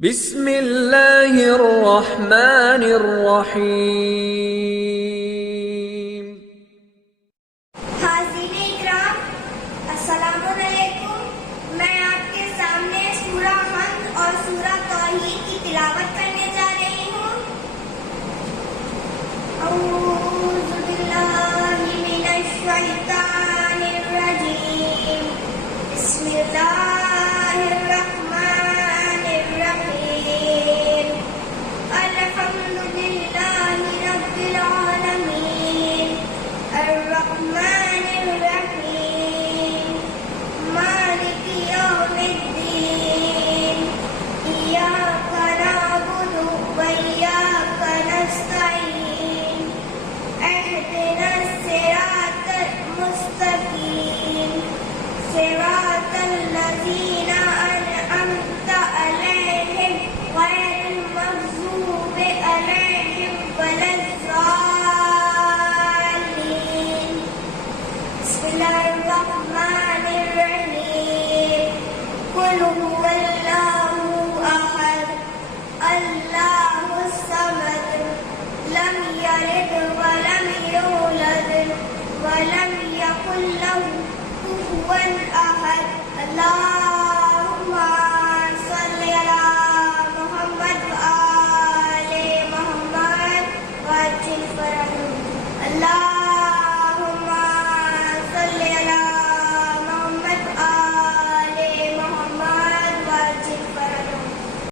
बिस्मिल्लाहिर्रहमानिर्रहीम। हाज़िरीन इकराम, अस्सलामुअलैकुम। मैं आपके सामने सूरा हम्द और सूरा तौहीद की तिलावत करने जा रही हूँ। औज़ु बिल्लाहि मिनश शैतानिर रजीम। बिस्मिल्लाहिर रहमानिर रहीम। अल्हम्दुलिल्लाहि रब्बिल आलमीन। अर्रहमानिर रहीम। मालिकि यौमिद्दीन। इय्याका नअबुदु व इय्याका नस्तईन। इहदिनस सिरातल मुस्तकीम। सिरातल लज़ीना अनअमता अलैहिम गैरिल मग़ज़ूबि अलैहिम वलज़्ज़ालिन। बिस्मिल्लाहिर्रहमानिर्रहीम। कुल हुवल्लाहु अहद। अल्लाहुस समद। लम यलिद व लम यूलद व लम यकुल लहु कुफुवन अहद। अल्लाहुम्मा सल्लि अला मुहम्मद व आले मुहम्मद व अज्जिल फरहम। अल्लाह